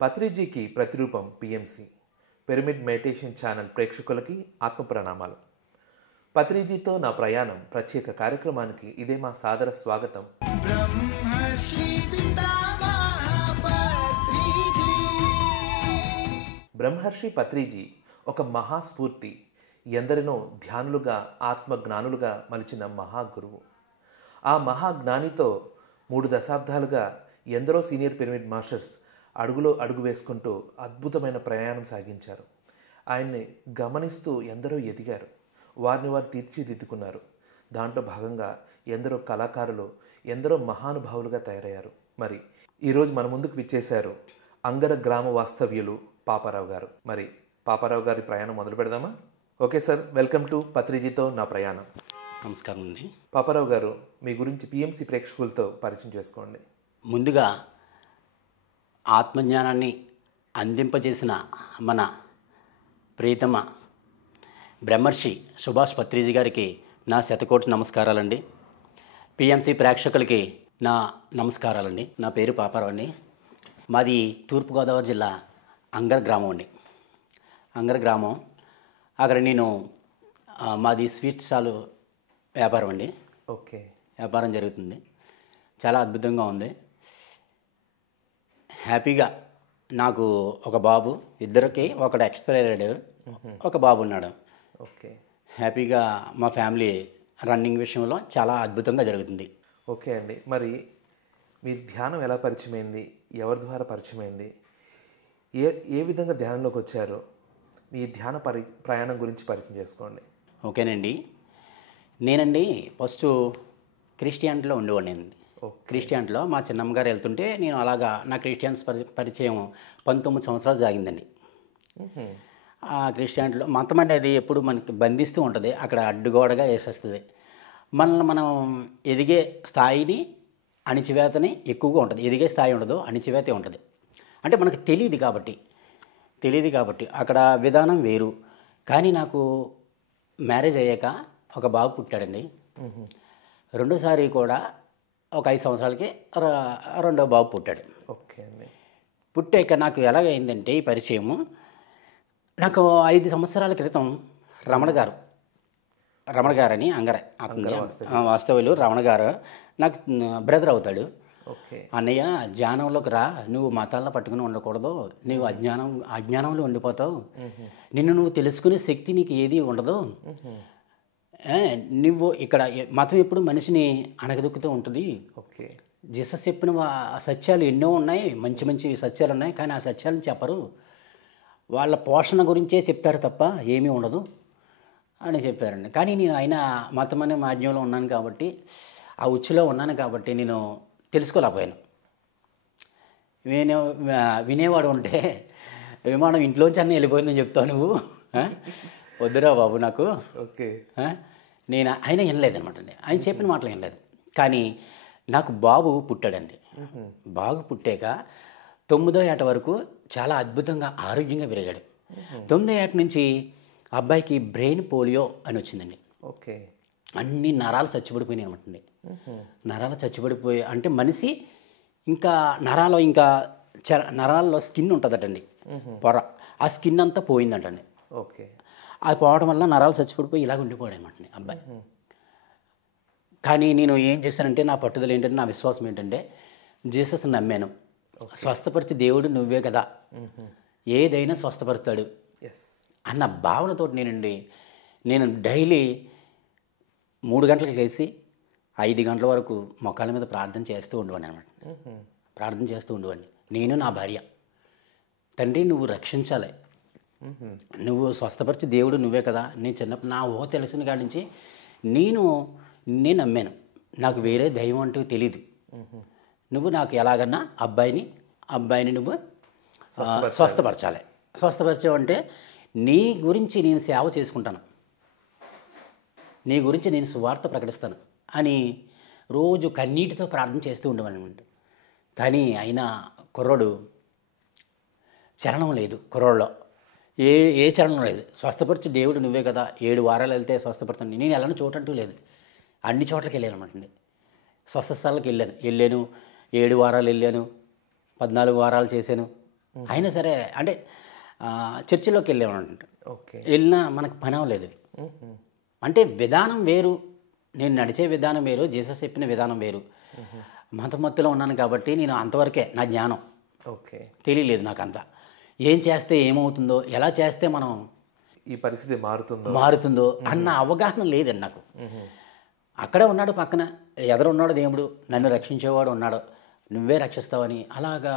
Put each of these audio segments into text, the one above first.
పత్రిజీకి ప్రతిరూపం PMC pyramid meditation channel ప్రేక్షకులకి ఆత్మ ప్రణామాలు. పత్రిజీతో నా ప్రయాణం ప్రత్యేక కార్యక్రమానికి ఇదే మా సాదర స్వాగతం. బ్రహ్మర్షి పత్రిజీ ఒక మహాస్ఫూర్తి, ఎందరినో ధ్యానులుగా ఆత్మజ్ఞానులుగా మలిచిన మహాగురువు. ఆ మహాజ్ఞానితో 3 దశాబ్దాలుగా ఎందరో సీనియర్ పిరమిడ్ మాస్టర్స్ అడుగులో అడుగు వేసుకుంటూ అద్భుతమైన ప్రయాణం సాగించారు. ఆయన్ని గమనిస్తూ ఎందరో ఎదిగారు, వారిని వారు తీర్చిదిద్దుకున్నారు. దాంట్లో భాగంగా ఎందరో కళాకారులు, ఎందరో మహానుభావులుగా తయారయ్యారు. మరి ఈరోజు మన ముందుకు విచ్చేశారు అంగర గ్రామ వాస్తవ్యులు పాపారావు గారు. మరి పాపారావు గారి ప్రయాణం మొదలు పెడదామా? ఓకే సార్, వెల్కమ్ టు పత్రిజీతో నా ప్రయాణం. నమస్కారం అండి. పాపారావు గారు, మీ గురించి పిఎంసి ప్రేక్షకులతో పరిచయం చేసుకోండి. ముందుగా ఆత్మజ్ఞానాన్ని అందింపజేసిన మన ప్రియతమ బ్రహ్మర్షి సుభాష్ పత్రిజీ గారికి నా శతకోటి నమస్కారాలండి. పిఎంసి ప్రేక్షకులకి నా నమస్కారాలండి. నా పేరు పాపారావు అండి. మాది తూర్పుగోదావరి జిల్లా అంగర గ్రామం అండి. అంగర గ్రామం, అక్కడ నేను మాది స్వీట్ స్టాల్ వ్యాపారం అండి. ఓకే, వ్యాపారం జరుగుతుంది. చాలా అద్భుతంగా ఉంది. హ్యాపీగా నాకు ఒక బాబు, ఇద్దరికి ఒకడు ఎక్స్పైర్ అయ్యాడు, ఒక బాబు ఉన్నాడు. ఓకే, హ్యాపీగా మా ఫ్యామిలీ రన్నింగ్ విషయంలో చాలా అద్భుతంగా జరుగుతుంది. ఓకే అండి. మరి మీ ధ్యానం ఎలా పరిచయమైంది, ఎవరి ద్వారా పరిచయమైంది, ఏ విధంగా ధ్యానంలోకి వచ్చారు, మీ ధ్యాన ప్రయాణం గురించి పరిచయం చేసుకోండి. ఓకేనండి. నేనండి ఫస్ట్ క్రిస్టియానిటీలో ఉండేవాడినండి. క్రిస్టియానిటీలో మా చిన్నమ్మ గారు వెళ్తుంటే నేను అలాగా నా క్రిస్టియన్స్ పరిచయం 19 సంవత్సరాలు సాగిందండి. ఆ క్రిస్టియానిటీలో మతం అంటే అది ఎప్పుడు మనకి బంధిస్తూ ఉంటుంది, అక్కడ అడ్డుగోడగా వేసేస్తుంది. మనల్ని మనం ఎదిగే స్థాయిని అణిచివేతని ఎక్కువగా ఉంటుంది. ఎదిగే స్థాయి ఉండదు, అణిచివేతే ఉంటుంది. అంటే మనకు తెలియదు కాబట్టి అక్కడ విధానం వేరు. కానీ నాకు మ్యారేజ్ అయ్యాక ఒక బాబు పుట్టాడండి. రెండోసారి కూడా ఒక 5 సంవత్సరాలకి రెండో బాబు పుట్టాడు. ఓకే అండి. పుట్టాక నాకు ఎలాగైందంటే ఈ పరిచయము, నాకు 5 సంవత్సరాల క్రితం రమణ గారు అని అంగర వాస్తవ్యులు రమణ గారు నాకు బ్రదర్ అవుతాడు. ఓకే, అన్నయ్య ధ్యానంలోకి రా, నువ్వు మతాలను పట్టుకుని ఉండకూడదు, నువ్వు అజ్ఞానంలో ఉండిపోతావు, నిన్ను నువ్వు తెలుసుకునే శక్తి నీకు ఏది ఉండదు, నువ్వు ఇక్కడ మతం ఎప్పుడు మనిషిని అణగదొక్కుతూ ఉంటుంది. ఓకే, జీసస్ చెప్పిన సత్యాలు ఎన్నో ఉన్నాయి, మంచి మంచి సత్యాలు ఉన్నాయి, కానీ ఆ సత్యాలను చెప్పరు, వాళ్ళ పోషణ గురించే చెప్తారు తప్ప ఏమీ ఉండదు అని చెప్పారండి. కానీ నేను అయినా మతం అనే మాధ్యమంలో ఉన్నాను కాబట్టి, ఆ ఉచ్చులో ఉన్నాను కాబట్టి నేను తెలుసుకోలేకపోయాను. వినేవాడు ఉంటే విమానం ఇంట్లోంచి అన్నీ వెళ్ళిపోయిందని చెప్తావు నువ్వు, వద్దురా బాబు నాకు. ఓకే, నేను ఆయన వినలేదనమాట అండి, ఆయన చెప్పిన మాటలు వినలేదు. కానీ నాకు బాబు పుట్టాడండి. బాబు పుట్టాక 9వ ఏట వరకు చాలా అద్భుతంగా ఆరోగ్యంగా పెరిగాడు. 9వ ఏట నుంచి అబ్బాయికి బ్రెయిన్ పోలియో అని వచ్చిందండి. ఓకే, అన్ని నరాలు చచ్చిపడిపోయినాయి అనమాట అండి. నరాలు చచ్చిపడిపోయి అంటే మనిషి ఇంకా నరాల్లో స్కిన్ ఉంటుందటండి, పొర, ఆ స్కిన్ అంతా పోయిందంటండి. ఓకే, అది పోవడం వల్ల నరాలు చచ్చిపడిపోయి ఇలాగ ఉండిపోయాడు అనమాట అబ్బాయి. కానీ నేను ఏం చేశానంటే, నా పట్టుదల ఏంటంటే, నా విశ్వాసం ఏంటంటే, జీసస్ నమ్మాను. స్వస్థపరిచే దేవుడు నువ్వే కదా, ఏదైనా స్వస్థపరుస్తాడు అన్న భావనతో నేను డైలీ 3 గంటలకు లేచి 5 గంటల వరకు మొక్కల మీద ప్రార్థన చేస్తూ ఉండేవాడిని అనమాట. ప్రార్థన చేస్తూ ఉండేవాడిని. నేను నా భార్య, తండ్రి నువ్వు రక్షించాలి, నువ్వు స్వస్థపరిచే దేవుడు నువ్వే కదా. నేను చిన్నప్పుడు నా ఊహ తెలిసిన కాడి నుంచి నేను నమ్మాను, నాకు వేరే దైవం అంటూ తెలీదు. నువ్వు నాకు ఎలాగన్నా అబ్బాయిని నువ్వు స్వస్థపరచాలి. స్వస్థపరచావంటే నీ గురించి నేను సేవ చేసుకుంటాను, నీ గురించి నేను సువార్త ప్రకటిస్తాను అని రోజు కన్నీటితో ప్రార్థన చేస్తూ ఉండేవాళ్ళనమాట. కానీ అయినా కుర్రోడు చలనం లేదు, కుర్రోళ్ళలో ఏ చలనం లేదు. స్వస్థపరిచే దేవుడు నువ్వే కదా, 7 వారాలు వెళ్తే స్వస్థపడుతుంది. నేను వెళ్ళని చోటంటూ లేదు, అన్ని చోట్లకి వెళ్ళాను అనమాట అండి. స్వస్థ స్థలాలకు వెళ్ళాను 7 వారాలు వెళ్ళాను, 14 వారాలు చేశాను, అయినా సరే అంటే చర్చిలోకి వెళ్ళామంట. ఓకే. వెళ్ళినా మనకు పని అవ్వలేదు. అంటే విధానం వేరు, నేను నడిచే విధానం వేరు, జీసస్ చెప్పిన విధానం వేరు. మతమత్తులో ఉన్నాను కాబట్టి నేను అంతవరకే నా జ్ఞానం. ఓకే. తెలియలేదు నాకంతా. ఏం చేస్తే ఏమవుతుందో, ఎలా చేస్తే మనం ఈ పరిస్థితి మారుతుందో అన్న అవగాహన లేదండి నాకు. అక్కడే ఉన్నాడు పక్కన, ఎదురున్నాడు దేవుడు, నన్ను రక్షించేవాడు ఉన్నాడు, నువ్వే రక్షిస్తావని. అలాగా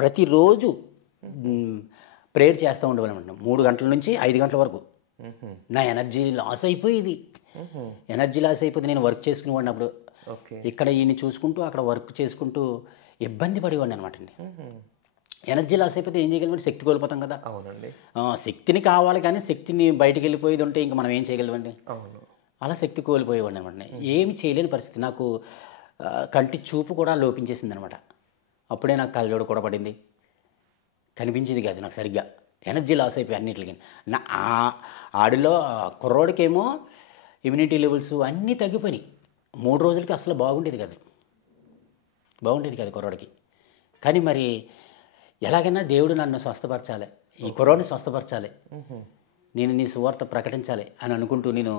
ప్రతిరోజు ప్రేయర్ చేస్తూ ఉండేవాళ్ళం 3 గంటల నుంచి 5 గంటల వరకు. నా ఎనర్జీ లాస్ అయిపోయేది. నేను వర్క్ చేసుకునేవాడిని అప్పుడు. ఇక్కడ ఈయన్ని చూసుకుంటూ అక్కడ వర్క్ చేసుకుంటూ ఇబ్బంది పడేవాడిని అనమాట అండి. ఎనర్జీ లాస్ అయిపోతే ఏం చేయగలమండి? శక్తి కోల్పోతాం కదా. అవునండి. శక్తిని కావాలి, కానీ శక్తిని బయటికి వెళ్ళిపోయేది ఉంటే ఇంకా మనం ఏం చేయగలమండి? అవును. అలా శక్తి కోల్పోయేవాడిని అనమాట. ఏమి చేయలేని పరిస్థితి. నాకు కంటి చూపు కూడా లోపించేసింది అనమాట. అప్పుడే నాకు కళ్ళజోడు కూడా పడింది, కనిపించేది కాదు నాకు సరిగ్గా. ఎనర్జీ లాస్ అయిపోయి అన్నిటికి. ఆడిలో కుర్రోడికేమో ఇమ్యూనిటీ లెవెల్స్ అన్నీ తగ్గిపోయినాయి. 3 రోజులకి అసలు బాగుండేది కాదు కుర్రోడికి. కానీ మరి ఎలాగైనా దేవుడు నన్ను స్వస్థపరచాలి, ఈ కుర్రోడిని స్వస్థపరచాలి, నేను నీ సువార్త ప్రకటించాలి అని అనుకుంటూ నేను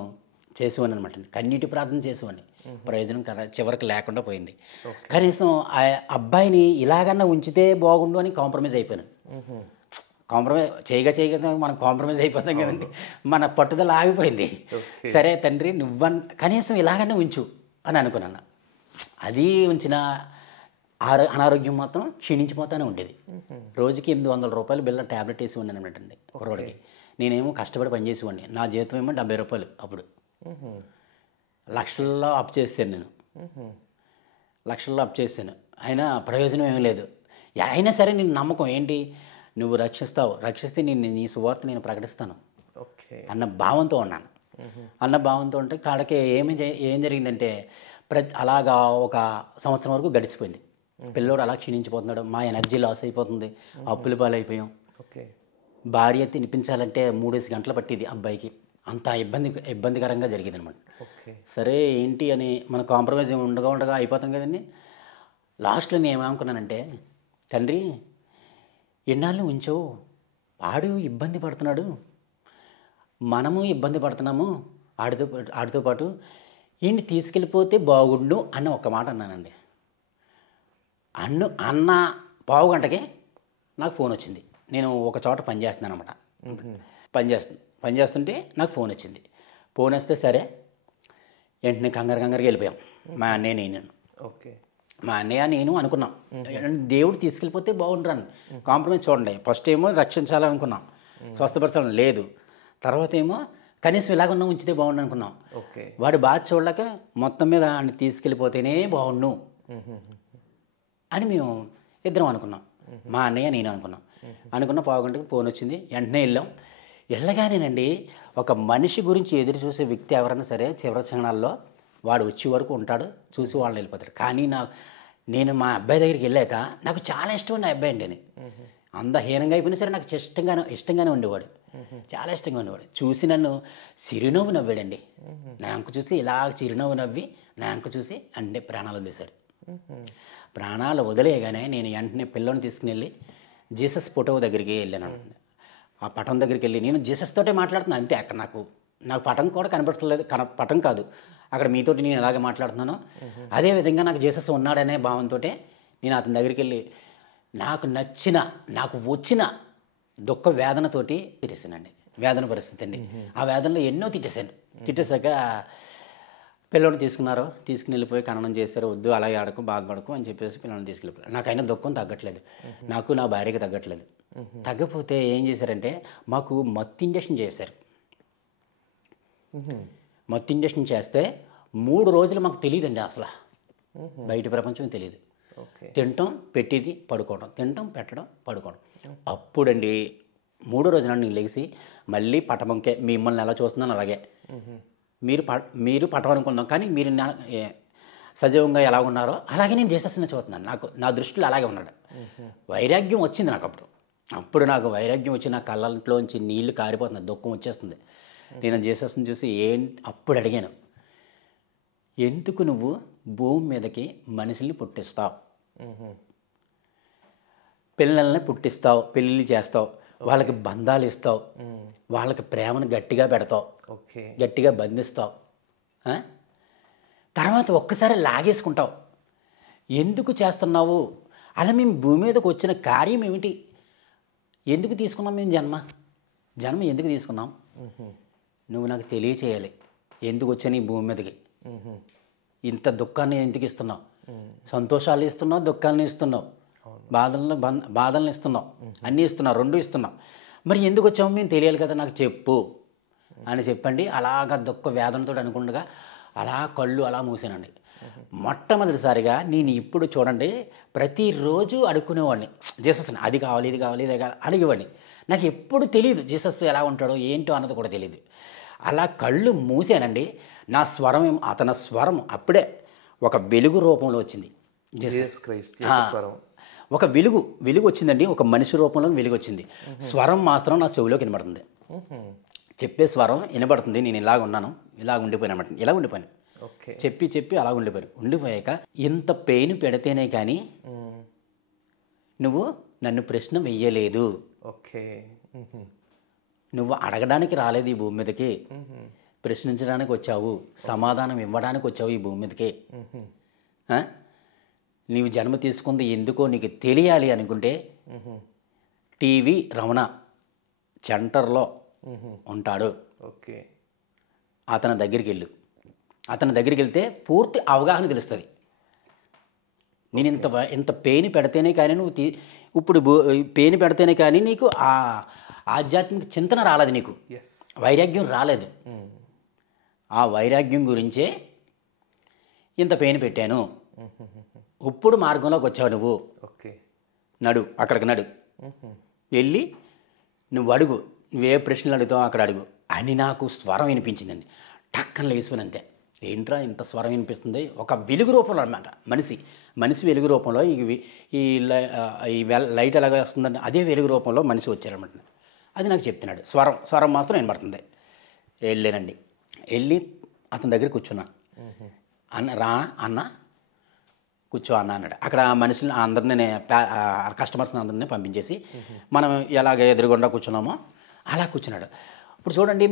చేసేవాడిని అనమాట. కన్నీటి ప్రార్థన చేసేవాడిని. ప్రయోజనం చివరికి లేకుండా పోయింది. కనీసం ఆ అబ్బాయిని ఇలాగన్నా ఉంచితే బాగుండు అని కాంప్రమైజ్ అయిపోయాను. చేయగా మనం కాంప్రమైజ్ అయిపోతాం కదండి. మన పట్టుదల ఆగిపోయింది. సరే తండ్రి కనీసం ఇలాగన్నా ఉంచు అని అనుకున్నాను. అది ఉంచిన అనారోగ్యం మాత్రం క్షీణించిపోతూనే ఉండేది. రోజుకి 800 రూపాయలు బిల్ల ట్యాబ్లెట్ వేసి ఉన్నాను అనమాటండి కుర్రోడికి. నేనేమో కష్టపడి పనిచేసేవాడిని. నా జీతం ఏమో 70 రూపాయలు. అప్పుడు లక్షల్లో అప్ చేశాను నేను. అయినా ప్రయోజనం ఏమీ లేదు. అయినా సరే నేను నమ్మకం ఏంటి, నువ్వు రక్షిస్తే నీ సువార్త నేను ప్రకటిస్తాను అన్న భావంతో ఉన్నాను. ఉంటే కాడకి ఏం జరిగిందంటే అలాగా 1 సంవత్సరం వరకు గడిచిపోయింది. పిల్లోడు అలా క్షీణించిపోతున్నాడు, మా ఎనర్జీ లాస్ అయిపోతుంది, అప్పుల పాలైపోయాం. భార్య తినిపించాలంటే 3 గంటలు పట్టింది అబ్బాయికి. అంత ఇబ్బందికరంగా జరిగింది అనమాట. సరే ఏంటి అని మన కాంప్రమైజ్ ఉండగా అయిపోతాం కదండి. లాస్ట్లో నేను ఏమనుకున్నానంటే, తండ్రి ఎన్నాళ్ళు ఉంచావు, ఆడు ఇబ్బంది పడుతున్నాడు, మనము ఇబ్బంది పడుతున్నాము ఆడితో పాటు, ఈయన్ని తీసుకెళ్ళిపోతే బాగుండు అన్న ఒక్క మాట అన్నానండి. అన్న పావు గంటకే నాకు ఫోన్ వచ్చింది. నేను ఒక చోట పనిచేస్తున్నాను అనమాట. పనిచేస్తుంటే నాకు ఫోన్ వచ్చింది. ఫోన్ వస్తే సరే వెంటనే కంగారుగా వెళ్ళిపోయాం. మా అన్నయ్య నేను అనుకున్నాం, దేవుడు తీసుకెళ్ళిపోతే బాగుండ్రాను. కాంప్రమైజ్ చూడండి, ఫస్ట్ ఏమో రక్షించాలనుకున్నాం, స్వస్థపరచాలని లేదు. తర్వాత ఏమో కనీసం ఇలాగున్నా ఉంచితే బాగుండు అనుకున్నాం. వాడి బాధ చూడలేక మొత్తం మీద ఆయన తీసుకెళ్ళిపోతేనే బాగుండు అని మేము ఇద్దరం అనుకున్నాం. మా అన్నయ్య నేను అనుకున్న పావు గంటకి ఫోన్ వచ్చింది. వెంటనే వెళ్ళగానేనండి, ఒక మనిషి గురించి ఎదురు చూసే వ్యక్తి ఎవరైనా సరే చివరి క్షణాల్లో వాడు వచ్చే వరకు ఉంటాడు, చూసి వాళ్ళని వెళ్ళిపోతాడు. కానీ నేను మా అబ్బాయి దగ్గరికి వెళ్ళాక నాకు చాలా ఇష్టం ఉన్న అబ్బాయి అండి. అంత హీనంగా అయిపోయినా సరే నాకు ఇష్టంగానే ఉండేవాడు, చాలా ఇష్టంగా ఉండేవాడు. చూసి నన్ను చిరునవ్వు నవ్వాడండి. నాకు చూసి ఇలా చిరునవ్వు నవ్వి నాకు చూసి అంటే ప్రాణాలు వదిలేశాడు. ప్రాణాలు వదిలేయగానే నేను వెంటనే పిల్లని తీసుకుని వెళ్ళి జీసస్ ఫోటో దగ్గరికి వెళ్ళాను. ఆ పటం దగ్గరికి వెళ్ళి నేను జీసస్ తోటే మాట్లాడుతున్నాను అంతే. అక్కడ నాకు పటం కూడా కనబడట్లేదు, పటం కాదు, అక్కడ మీతోటి నేను ఎలాగ మాట్లాడుతున్నానో అదేవిధంగా నాకు జీసస్ ఉన్నాడనే భావంతో నేను అతని దగ్గరికి వెళ్ళి నాకు వచ్చిన దుఃఖ వేదనతోటి తిట్టేసానండి. వేదన పరిస్థితి అండి. ఆ వేదనలో ఎన్నో తిట్టేశాక పిల్లల్ని తీసుకుని వెళ్ళిపోయి ఖననం చేశారు. వద్దు అలాగే ఆడకు, బాధపడకు అని చెప్పేసి పిల్లల్ని తీసుకెళ్ళిపోయారు. నాకైనా దుఃఖం తగ్గట్లేదు, నాకు నా భార్యకి తగ్గట్లేదు. తగ్గపోతే ఏం చేశారంటే మాకు మత్తు ఇంజక్షన్ చేశారు. మత్తు ఇంజక్షన్ చేస్తే 3 రోజులు మాకు తెలియదండి అసలు, బయట ప్రపంచం తెలియదు. తినటం, పెట్టేది, పడుకోవడం, తినటం, పెట్టడం, పడుకోవడం. అప్పుడండి 3వ రోజున నేను లేచి మళ్ళీ పటమంకే మిమ్మల్ని ఎలా చూస్తున్నాను అలాగే మీరు పటం అనుకున్నాం, కానీ మీరు సజీవంగా ఎలా ఉన్నారో అలాగే నేను జీసస్ని చూస్తున్నాను. నా దృష్టిలో అలాగే ఉన్నాడు. వైరాగ్యం వచ్చింది నాకు అప్పుడు నాకు వైరాగ్యం వచ్చి నా కళ్ళంట్లోంచి నీళ్లు కారిపోతుంది, దుఃఖం వచ్చేస్తుంది. నేను జీసస్ని చూసి అప్పుడు అడిగాను, ఎందుకు నువ్వు భూమి మీదకి మనుషుల్ని పుట్టిస్తావు? పిల్లల్ని పుట్టిస్తావు, పెళ్ళిళ్ళు చేస్తావు, వాళ్ళకి బంధాలు ఇస్తావు, వాళ్ళకి ప్రేమను గట్టిగా పెడతావు, ఓకే. గట్టిగా బంధిస్తావు. ఆ? తర్వాత ఒక్కసారి లాగేసుకుంటావు. ఎందుకు చేస్తున్నావు? అలా మేము భూమి మీదకి వచ్చిన కార్యం ఏమిటి? ఎందుకు తీసుకున్నాం మేము జన్మ ఎందుకు తీసుకున్నాం? నువ్వు నాకు తెలియచేయాలి. ఎందుకు వచ్చాను ఈ భూమి మీదకి? ఇంత దుఃఖాన్ని ఎందుకు ఇస్తున్నావు? సంతోషాలు ఇస్తున్నావు, దుఃఖాలను ఇస్తున్నావు, బాధలను ఇస్తున్నావు, అన్నీ ఇస్తున్నావు, రెండు ఇస్తున్నావు. మరి ఎందుకు వచ్చామో మేము తెలియాలి కదా, నాకు చెప్పు అని చెప్పండి. అలాగా దుఃఖ వేదనతో అనుకుండగా అలా కళ్ళు అలా మూసానండి. మొట్టమొదటిసారిగా నేను ఇప్పుడు చూడండి, ప్రతిరోజు అడుక్కునేవాడిని జీసస్ని, అది కావాలి, ఇది కావాలి, ఇది కావాలి అడిగేవాడిని. నాకు ఎప్పుడు తెలియదు జీసస్ ఎలా ఉంటాడో ఏంటో అన్నది కూడా తెలియదు. అలా కళ్ళు మూసానండి. నా స్వరం అతని స్వరం అప్పుడే ఒక వెలుగు రూపంలో వచ్చింది. జీసస్ క్రైస్ట్ స్వరం. ఒక వెలుగు వచ్చిందండి. ఒక మనిషి రూపంలో వెలుగు వచ్చింది. స్వరం మాత్రం నా చెవిలోకి వినబడుతుంది. చెప్పే స్వరం వినబడుతుంది. నేను ఇలాగ ఉన్నాను, ఇలాగ ఉండిపోయినమాట, ఇలా ఉండిపోయాను. చెప్పి అలా ఉండిపోయాక ఇంత పెయిన్ పెడితేనే కానీ నువ్వు నన్ను ప్రశ్న వెయ్యలేదు. ఓకే. నువ్వు అడగడానికి రాలేదు ఈ భూమి మీదకి, ప్రశ్నించడానికి వచ్చావు, సమాధానం ఇవ్వడానికి వచ్చావు ఈ భూమి మీదకి. నీవు జన్మ తీసుకుంది ఎందుకో నీకు తెలియాలి అనుకుంటే టీవీ రమణ సెంటర్లో ఉంటాడు. ఓకే. అతని దగ్గరికి వెళ్తే పూర్తి అవగాహన తెలుస్తుంది. నేను ఇంత పెయిన్ పెడితేనే కానీ నువ్వు ఇప్పుడు పెయిన్ పెడితేనే కానీ నీకు ఆ ఆధ్యాత్మిక చింతన రాలేదు, నీకు వైరాగ్యం రాలేదు. ఆ వైరాగ్యం గురించే ఇంత పెయిన్ పెట్టాను. ఇప్పుడు మార్గంలోకి వచ్చావు నువ్వు. నడు, అక్కడికి నడు, వెళ్ళి నువ్వు అడుగు, నువ్వే ప్రశ్నలు అడుగుతావు అక్కడ అడుగు అని నాకు స్వరం వినిపించిందండి. టక్కన లేచిపోయిన అంతే. ఏంట్రా ఇంత స్వరం వినిపిస్తుంది? ఒక వెలుగు రూపంలో అనమాట, మనిషి వెలుగు రూపంలో ఈ లైట్ ఎలాగ వస్తుందండి, అదే వెలుగు రూపంలో మనిషి వచ్చారనమాట. అది నాకు చెప్తున్నాడు. స్వరం మాత్రం వినబడుతుంది. వెళ్ళానండి, వెళ్ళి అతని దగ్గర కూర్చున్నా. అన్న కూర్చో అన్నాడు. అక్కడ మనుషులు అందరినీ కస్టమర్స్ని అందరినీ పంపించేసి మనం ఎలాగ ఎదురుగుండా కూర్చున్నామో అలా కూర్చున్నాడు. ఇప్పుడు చూడండి,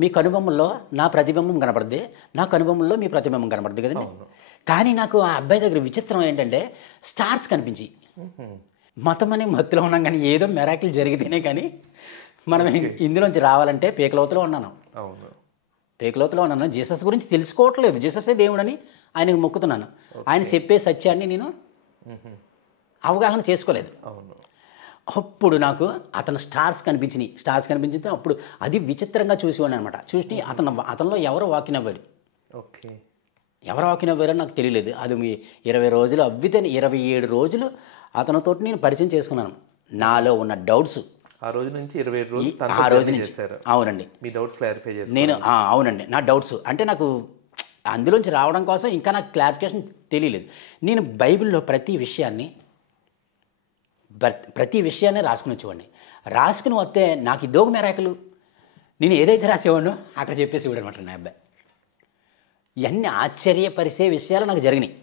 మీ కనుబొమ్మల్లో నా ప్రతిబింబం కనపడుద్ది, నా కనుబొమ్మల్లో మీ ప్రతిబింబం కనపడుద్ది కదండి. కానీ నాకు ఆ అబ్బాయి దగ్గర విచిత్రం ఏంటంటే స్టార్స్ కనిపించి, మతం అనే మత్తులో ఉన్నాం కానీ ఏదో మెరాకిల్ జరిగితేనే కానీ మనం ఇందులోంచి రావాలంటే పీకలోతులో ఉన్నాను. జీసస్ గురించి తెలుసుకోవట్లేదు. జీససే దేవుడని ఆయనకు మొక్కుతున్నాను. ఆయన చెప్పే సత్యాన్ని నేను అవగాహన చేసుకోలేదు. అప్పుడు నాకు అతను స్టార్స్ కనిపించితే అప్పుడు అది విచిత్రంగా చూసేవాడిని అనమాట. చూసి అతనిలో ఎవరో వాకిన్ అవ్వాడు. ఎవరు వాకిన్ అవ్వారని నాకు తెలియలేదు. అది 20 రోజులు అవ్వితే 27 రోజులు అతనితో నేను పరిచయం చేసుకున్నాను. నాలో ఉన్న డౌట్స్ ఆ రోజు నుంచి 27 రోజులు ఆ రోజు నుంచి. అవునండి, మీ డౌట్స్ క్లారిఫై చేసి నేను అవునండి, నా డౌట్స్ అంటే నాకు అందులోంచి రావడం కోసం ఇంకా నాకు క్లారిఫికేషన్ తెలియలేదు. నేను బైబిల్లో ప్రతి విషయాన్ని రాసుకుని వచ్చేవాడిని. రాసుకుని వస్తే నాకు ఇదోక మెరాకులు. నేను ఏదైతే రాసేవాడినో అక్కడ చెప్పేసేవాడు అనమాట నా అబ్బాయి. ఇవన్నీ ఆశ్చర్యపరిచే విషయాలు నాకు జరిగినాయి.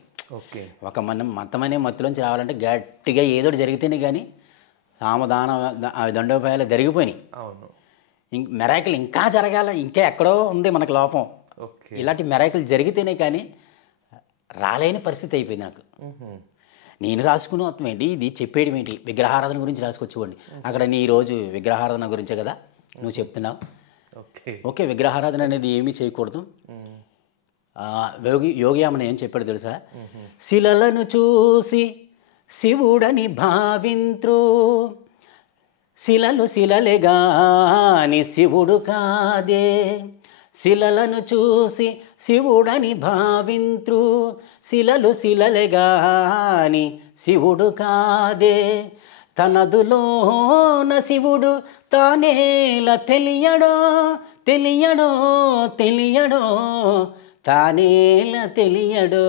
ఒక మతం అనే మత్తులోంచి రావాలంటే గట్టిగా ఏదో జరిగితేనే కానీ సామధాన దండోపాయాలు జరిగిపోయినాయి. మెరాకిల్ ఇంకా జరగాల, ఇంకా ఎక్కడో ఉంది మనకు లోపం. ఇలాంటి మెరాకిల్ జరిగితేనే కానీ రాలేని పరిస్థితి అయిపోయింది నాకు. నేను రాసుకుని మొత్తం ఏంటి, ఇది చెప్పేయడం ఏంటి, విగ్రహారాధన గురించి రాసుకొచ్చేవాడిని. అక్కడ నీ ఈరోజు విగ్రహారాధన గురించే కదా నువ్వు చెప్తున్నావు. ఓకే, విగ్రహారాధన అనేది ఏమీ చేయకూడదు. యోగియామన ఏం చెప్పాడు తెలుసా? శిలలను చూసి శివుడని భావింత్రు, శిలలు శిలలే గాని శివుడు కాదే. శిలలను చూసి శివుడని భావింత్రు, శిలలు శిలలే గాని శివుడు కాదే. తనదులోన శివుడు తానేల తెలియడో తెలియడో తెలియడో, తానేల తెలియడో.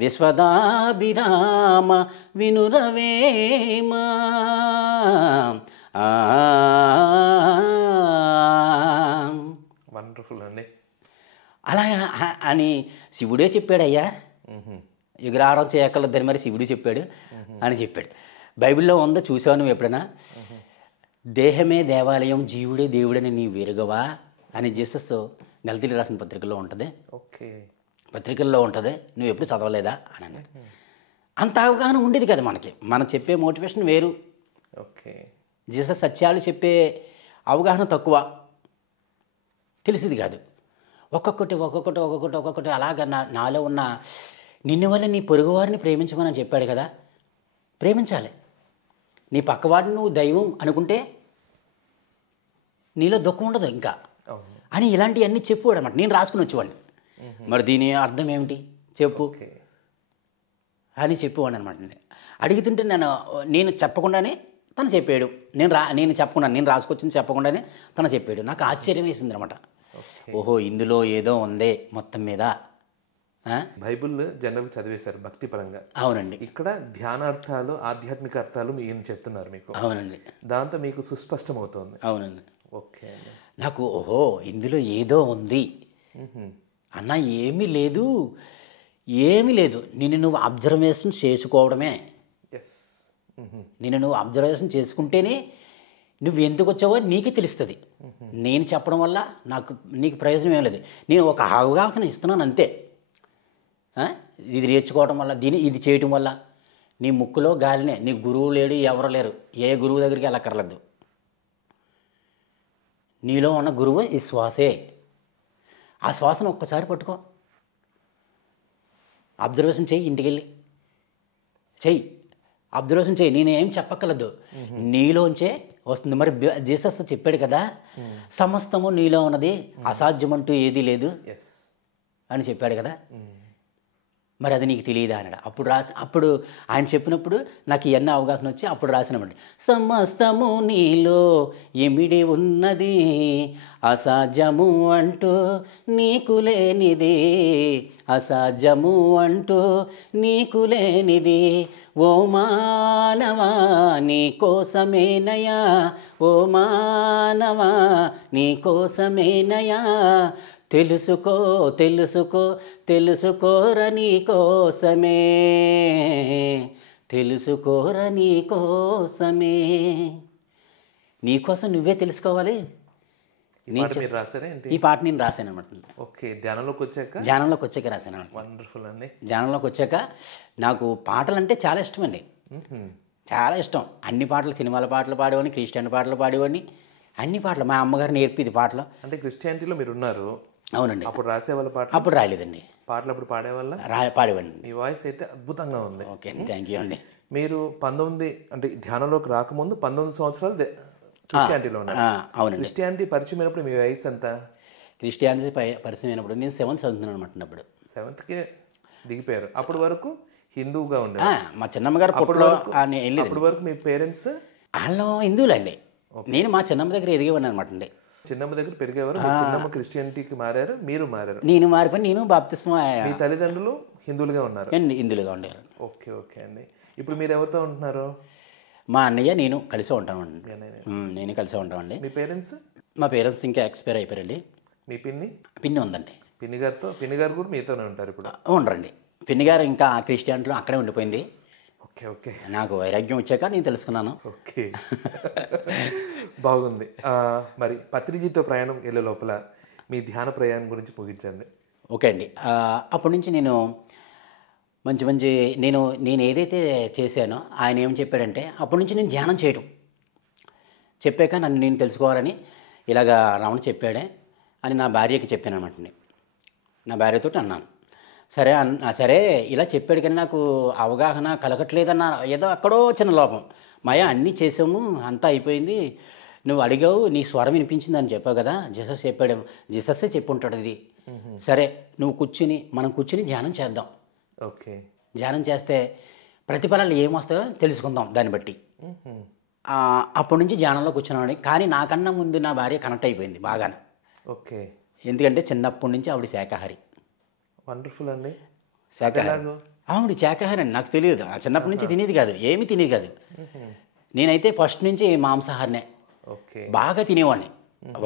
విశ్వదాభిరామ వినురవేమా. వండర్ఫుల్ అండి. అలా అని శివుడే చెప్పాడయ్యా. విగ్రహారం చేయక్కర్లేదని మరి శివుడు చెప్పాడు అని చెప్పాడు. బైబిల్లో ఉందో చూసావు నువ్వు ఎప్పుడైనా? దేహమే దేవాలయం, జీవుడే దేవుడని నీ వెరుగవా అని జీసస్ గల్తీలు రాసిన పత్రికల్లో ఉంటుంది. ఓకే. పత్రికల్లో ఉంటుంది, నువ్వు ఎప్పుడు చదవలేదా అని అన్నాడు. అంత అవగాహన ఉండేది కదా మనకి. మనం చెప్పే మోటివేషన్ వేరు, ఓకే. జీసస్ సత్యాలు చెప్పే అవగాహన తక్కువ, తెలిసింది కాదు. ఒక్కొక్కటి అలాగ నాలో ఉన్న నిన్ను వల్ల నీ పొరుగువారిని ప్రేమించమని చెప్పాడు కదా. ప్రేమించాలి. నీ పక్కవాడిని నువ్వు దైవం అనుకుంటే నీలో దుఃఖం ఉండదు ఇంకా అని ఇలాంటివన్నీ చెప్పువాడు అనమాట. నేను రాసుకుని వచ్చేవాడిని. మరి దీని అర్థం ఏమిటి చెప్పు అని చెప్పేవాడిని అనమాట. అడుగుతుంటే నేను చెప్పకుండానే తను చెప్పాడు. నేను చెప్పకుండా, నేను రాసుకొచ్చింది చెప్పకుండానే తను చెప్పాడు. నాకు ఆశ్చర్యం వేసింది అనమాట. ఓహో, ఇందులో ఏదో ఉందే మొత్తం మీద. బైబుల్ జనరల్ చదివేశారు భక్తి పరంగా. అవునండి. ఇక్కడ ధ్యానార్థాలు, ఆధ్యాత్మిక అర్థాలు ఏం చెప్తున్నారు మీకు? అవునండి. దాంతో మీకు సుస్పష్టం అవుతుంది. అవునండి. ఓకే అండి. నాకు ఓహో ఇందులో ఏదో ఉంది అన్న, ఏమీ లేదు, ఏమీ లేదు. నిన్ను నువ్వు అబ్జర్వేషన్ చేసుకోవడమే. నిన్ను నువ్వు అబ్జర్వేషన్ చేసుకుంటేనే నువ్వు ఎందుకు వచ్చావో నీకే తెలుస్తుంది. నేను చెప్పడం వల్ల నీకు ప్రయోజనం ఏం లేదు. నేను ఒక అవగాహన ఇస్తున్నాను అంతే. ఇది నేర్చుకోవడం వల్ల, ఇది చేయటం వల్ల నీ ముక్కులో గాలినే. నీ గురువు లేడు, ఎవరు లేరు, ఏ గురువు దగ్గరికి వెళ్ళక్కర్లేదు. నీలో ఉన్న గురువు ఈ శ్వాసే. ఆ శ్వాసను ఒక్కసారి పట్టుకో, అబ్జర్వేషన్ చెయ్యి, ఇంటికి వెళ్ళి చెయ్యి, అబ్జర్వేషన్ చెయ్యి. నేనేం చెప్పక్కర్లేదు, నీలోంచే వస్తుంది. మరి జీసస్ చెప్పాడు కదా, సమస్తము నీలో ఉన్నది, అసాధ్యమంటూ ఏదీ లేదు అని చెప్పాడు కదా. మరి అది నీకు తెలియదా అన్నాడు. అప్పుడు ఆయన చెప్పినప్పుడు నాకు ఇవన్నీ అవగాహన వచ్చి అప్పుడు రాసినమాట. సమస్తము నీలో ఎమిడి ఉన్నది, అసాధ్యము అంటూ నీకు లేనిది, అసాధ్యము అంటూ నీకు లేనిది. ఓ మానవా నీ కోసమేనయా, ఓ మానవా నీ కోసమేనయా, తెలుసుకో తెలుసుకో తెలుసుకోర నీ కోసమే, తెలుసుకోర నీ కోసమే. నీకోసం నువ్వే తెలుసుకోవాలి. ఈ పాట నేను రాశాను అనమాట. ఓకే. ధ్యానంలోకి వచ్చాక రాశాను అనమాట. వండర్ఫుల్ అండి. ధ్యానంలోకి వచ్చాక నాకు పాటలు అంటే చాలా ఇష్టం అండి, చాలా ఇష్టం. అన్ని పాటలు, సినిమాల పాటలు పాడేవాడిని, క్రిస్టియన్ పాటలు పాడేవాడిని, అన్ని పాటలు. మా అమ్మగారు నేర్పిది పాటలు. అంటే క్రిస్టియానిటీలో మీరు ఉన్నారు? అవునండి. అప్పుడు రాసేవాళ్ళ పాట? అప్పుడు రాయలేదండి. పాటలు అప్పుడు పాడేవాళ్ళ? పాడేవాడిని. మీ వాయిస్ అయితే అద్భుతంగా ఉంది. ఓకే అండి, థ్యాంక్ యూ అండి. మీరు 19 అంటే ధ్యానంలోకి రాకముందు 19 సంవత్సరాలు క్రిస్టియానిటీలో ఉన్నారు. అవునండి. క్రిస్టియానిటీ పరిచయం అయినప్పుడు మీ వయసు ఎంత? క్రిస్టియానిటీ పరిచయం అయినప్పుడు నేను 7th చదువుతున్నాను అనమాట. అప్పుడు 7thకే దిగిపోయారు. అప్పటి వరకు హిందువుగా ఉండేది. మా చిన్నమ్మ గారు అప్పటి వరకు మీ పేరెంట్స్ వాళ్ళు హిందువులండి. నేను మా చిన్నమ్మ దగ్గర ఎదిగేవాడిని అనమాట అండి. చిన్నమ్మ దగ్గర పెరిగేవారు. చిన్నమ్మ క్రిస్టియానిటీకి మారారు, మీరు మారారు. నేను మారిపోయి నేను బాప్తిస్మా. మీ తల్లిదండ్రులు హిందువులుగా ఉన్నారు? హిందువులుగా ఉండేవారు. ఓకే ఓకే అండి. ఇప్పుడు మీరు ఎవరితో ఉంటున్నారు? మా అన్నయ్య నేను కలిసి ఉంటామండి. నేను కలిసి ఉంటామండి. మీ పేరెంట్స్? మా పేరెంట్స్ ఇంకా ఎక్స్పైర్ అయిపోయారండి. మీ పిన్ని ఉందండి. పిన్ని గారు కూడా మీతోనే ఉంటారు ఇప్పుడు? ఉండరండి. పిన్ని గారు ఇంకా క్రిస్టియానిటీలో అక్కడే ఉండిపోయింది. Okay okay. నాకు వైరాగ్యం వచ్చాక నేను తెలుసుకున్నాను. ఓకే, బాగుంది. మరి పత్రిజీతో ప్రయాణం వెళ్ళే లోపల మీ ధ్యాన ప్రయాణం గురించి ముగించండి. ఓకే అండి. అప్పటి నుంచి నేను నేను ఏదైతే చేశానో ఆయన ఏం చెప్పాడంటే, అప్పటి నుంచి నేను ధ్యానం చేయటం చెప్పాక నన్ను నేను తెలుసుకోవాలని ఇలాగా రమణ చెప్పాడే అని నా భార్యకి చెప్పాను అనమాట. నా భార్యతో అన్నాను, సరే ఇలా చెప్పాడు కానీ నాకు అవగాహన కలగట్లేదన్న, ఏదో అక్కడో చిన్న లోపం. మాయా అన్నీ చేసాము, అంతా అయిపోయింది, నువ్వు అడిగావు, నీ స్వరం వినిపించింది అని చెప్పావు కదా, జీసస్ చెప్పాడు, జీసస్సే చెప్పుంటాడు ఇది. సరే మనం కూర్చుని ధ్యానం చేద్దాం. ఓకే. ధ్యానం చేస్తే ప్రతిఫలాలు ఏమొస్తాయో తెలుసుకుందాం దాన్ని బట్టి. అప్పటి నుంచి ధ్యానంలో కూర్చున్నాను. కానీ నాకన్నా ముందు నా భార్య కనెక్ట్ అయిపోయింది బాగానే. ఓకే. ఎందుకంటే చిన్నప్పటి నుంచి ఆవిడ శాకాహారి. వండర్ఫుల్ అండి. శాకాహారి ఆవిడ శాకాహారి అండి. నాకు తెలియదు, చిన్నప్పటి నుంచి తినేది కాదు, ఏమీ తినేది కాదు. నేనైతే ఫస్ట్ నుంచి మాంసాహారినే. ఓకే. బాగా తినేవాడిని,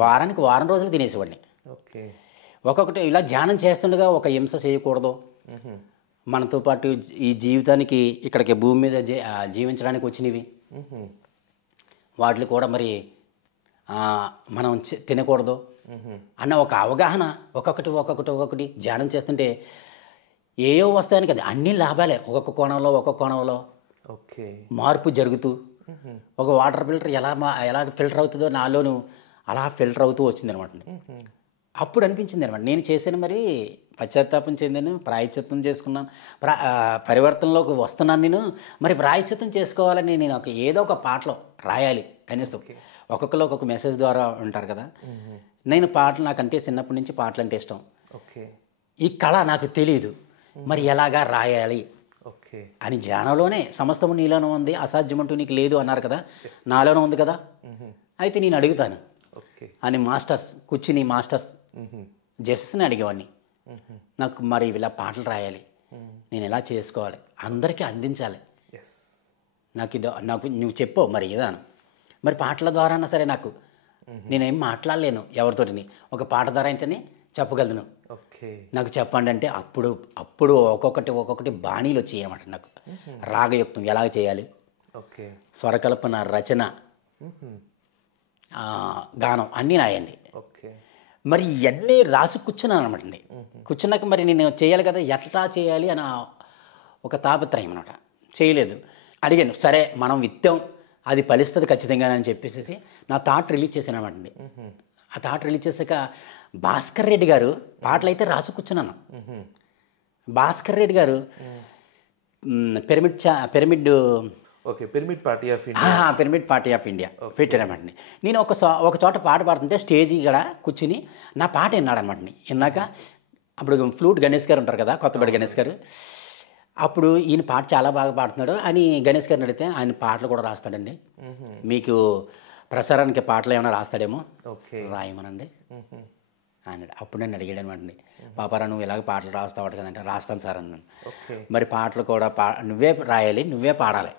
వారానికి వారం రోజులు తినేసేవాడిని. ఓకే. ఒక్కొక్కటి ఇలా ధ్యానం చేస్తుండగా ఒక హింస చేయకూడదు, మనతో పాటు ఈ జీవితానికి ఇక్కడికి భూమి మీద జీవించడానికి వచ్చినవి వాటిని కూడా మరి మనం తినకూడదు అన్న ఒక అవగాహన ఒక్కొక్కటి ధ్యానం చేస్తుంటే ఏయో వస్తాయని కదా, అన్ని లాభాలే. ఒక్కొక్క కోణంలో ఓకే మార్పు జరుగుతూ ఒక వాటర్ ఫిల్టర్ ఎలా ఫిల్టర్ అవుతుందో నాలోను అలా ఫిల్టర్ అవుతూ వచ్చిందనమాట. అప్పుడు అనిపించింది అనమాట, నేను చేశాను మరి పశ్చాత్తాపం చెందాను, ప్రాయశ్చిత్తం చేసుకున్నాను, పరివర్తనలోకి వస్తున్నాను నేను, మరి ప్రాయశ్చిత్తం చేసుకోవాలని నేను ఏదో ఒక పాటలో రాయాలి కనీసం. ఒక్కొక్కరు ఒక్కొక్క మెసేజ్ ద్వారా ఉంటారు కదా. నేను పాటలు, నాకంటే చిన్నప్పటి నుంచి పాటలు అంటే ఇష్టం. ఓకే ఈ కళ నాకు తెలియదు, మరి ఎలాగా రాయాలి ఓకే అని ధ్యానంలోనే సమస్తము నీలోనే ఉంది, అసాధ్యమంటూ నీకు లేదు అన్నారు కదా, నాలోనే ఉంది కదా, అయితే నేను అడుగుతాను అని కూర్చుని మాస్టర్స్ జస్టిస్ని అడిగేవాడిని. నాకు మరి ఇలా పాటలు రాయాలి, నేను ఎలా చేసుకోవాలి, అందరికీ అందించాలి, నాకు నువ్వు చెప్పావు మరి ఏదాను, మరి పాటల ద్వారా సరే నాకు నేనేం మాట్లాడలేను ఎవరితోటిని, ఒక పాట ద్వారా అయితేనే చెప్పగలను, నాకు చెప్పండి అంటే అప్పుడు ఒక్కొక్కటి బాణీలు వచ్చేయమాట నాకు. రాగయుక్తం ఎలాగ చేయాలి, స్వరకల్పన, రచన, గానం అన్నీ నాయండి. మరి ఇవన్నీ రాసి కూర్చున్నాను అనమాట అండి. కూర్చున్నాక మరి నేను చేయాలి కదా, ఎట్లా చేయాలి అని ఒక తాపత్రయం అనమాట. చేయలేదు, అడిగాను, సరే మనం విత్తాం, అది ఫలిస్తుంది ఖచ్చితంగా అని చెప్పేసి నా థాట్ రిలీజ్ చేశాను అనమాట అండి. ఆ థాట్ రిలీజ్ చేశాక భాస్కర్ రెడ్డి గారు పాటలు అయితే రాసి కూర్చున్నాను. భాస్కర్ రెడ్డి గారు పిరమిడ్ పార్టీ ఆఫ్ ఇండియా పెట్టారన్నమాట. నేను ఒక చోట పాట పాడుతుంటే స్టేజ్ ఇక్కడ కూర్చుని నా పాట విన్నాడనమాట. విన్నాక అప్పుడు ఫ్లూట్ గణేష్ గారు ఉంటారు కదా, కొత్తపేట గణేష్ గారు, అప్పుడు ఈయన పాట చాలా బాగా పాడుతున్నాడు అని గణేష్ గారిని అడిగితే ఆయన పాటలు కూడా రాస్తాడండి, మీకు ప్రసారానికి పాటలు ఏమైనా రాస్తాడేమో రాయమనండి అన్నాడు. అప్పుడు నన్ను అడిగాడు అనమాట, పాపారా నువ్వు ఇలాగ పాటలు రాస్తావాడు కదంటే, రాస్తాను సార్ అన్నాను. మరి పాటలు కూడా నువ్వే రాయాలి, నువ్వే పాడాలి